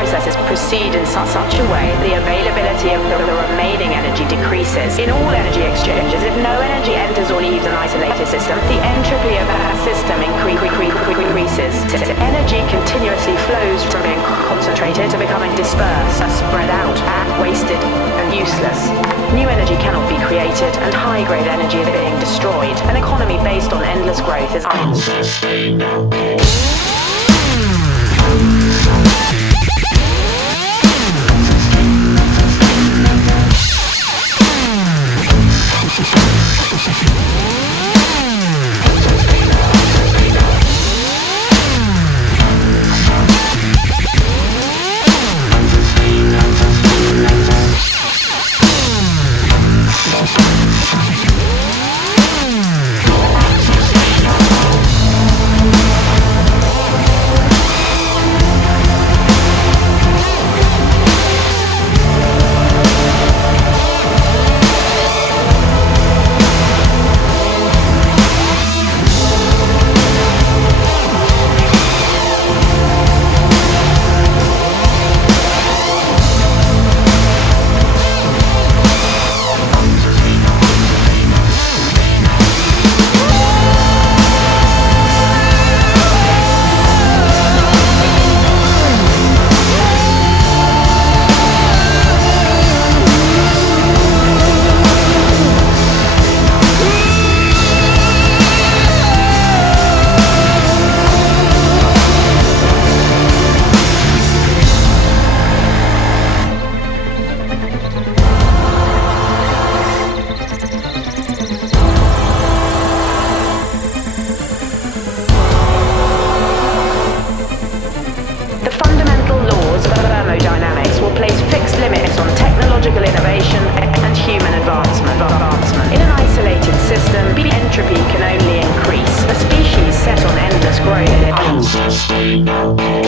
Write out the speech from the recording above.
Processes proceed in such a way the availability of the remaining energy decreases. In all energy exchanges, if no energy enters or leaves an isolated system, the entropy of that system increases. Energy continuously flows from being concentrated to becoming dispersed, spread out, wasted, and useless. New energy cannot be created, and high-grade energy is being destroyed. An economy based on endless growth is unsustainable. Thermodynamics will place fixed limits on technological innovation and human advancement. In an isolated system, entropy can only increase. A species set on endless growth. Unsustainable.